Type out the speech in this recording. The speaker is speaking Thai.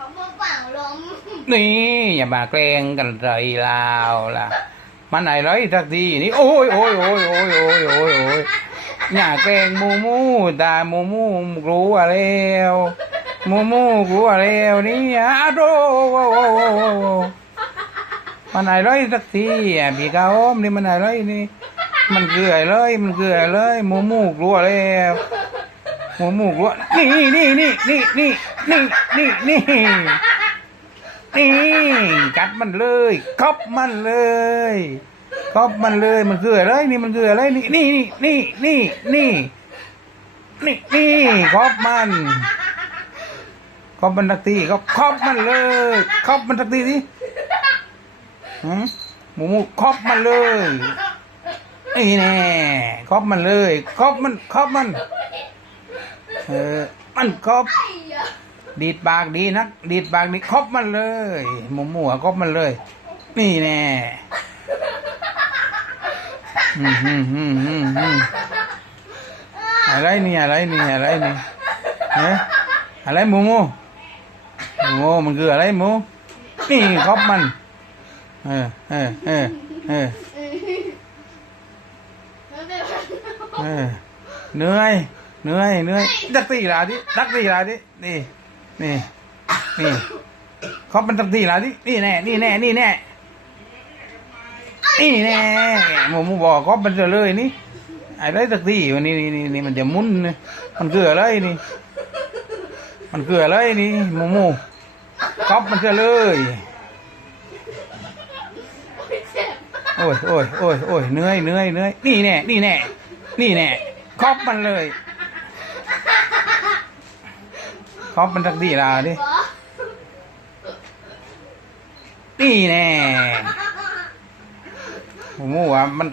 เขามาเป่าลมนี่อย่ามาแกล้งกันเลยลาวล่ะ มันไหนเลยสักทีนี่โอ้ยโอ้ยโอ้ยโอ้ยโอ้ยโอ้ยโอ้ยอย่าแกล้งมูมูตามูมูกลัวแล้วมูมูกลัวแล้วนี่อะโดมันไหนเลยสักทีอะพี่กาอ้อมนี่มันไหนเลยนี่มันเกลือเลย มันเกลือเลยมูมูกลัวแล้ว หมูมูกลัวนี่นี่นี่นี่นี่นี่นี่นี่นี่กัดมันเลยครอบมันเลยครอบมันเลยมันคืออะไรนี่มันคืออะไรนี่นี่นี่นี่นี่นี่นี่ครอบมันครอบมันตักทีครอบครอบมันเลยครอบมันตักทีสิหมหมูหมูครอบมันเลยนี่แน่ครอบมันเลยครอบมันครอบมัน เออ มันครอบไอ้ยะดีดปากดีนัก ดีดปากดีครบมันเลยหมูหมูครบมันเลย นี่แน่อืมอืมอืมอืมอืมอะไรนี่อะไรนี่อะไรนี่เอ๊ะอะไรหมูหมูหมูมันคืออะไรหมูนี่ครบมัน เออเออเออเออแล้วเป็นเออเหนื่อย เหนื่อยเหนื่อยตักตีลาดิตักตีลาดินี่นี่นี่เขาเป็นตักตีลาดินี่แน่นี่แน่นี่แน่นี่แน่หมูหมูบอกเขาเป็นเลยนี่ไอ้ไรตักตีวันนี้นี่นี่มันจะมุนนะมันเกลืออะไรนี่ มันเกลืออะไรนี่หมูหมูก๊อปมันจะเลยโอ้ยโอ้ยโอ้ยโอ้ยเหนื่อยเหนื่อยเหนื่อยนี่แน่นี่แน่นี่แน่ครอบมันเลย ครอปมันสักดีลาดิ นี่แน่หมูหมูอะมัน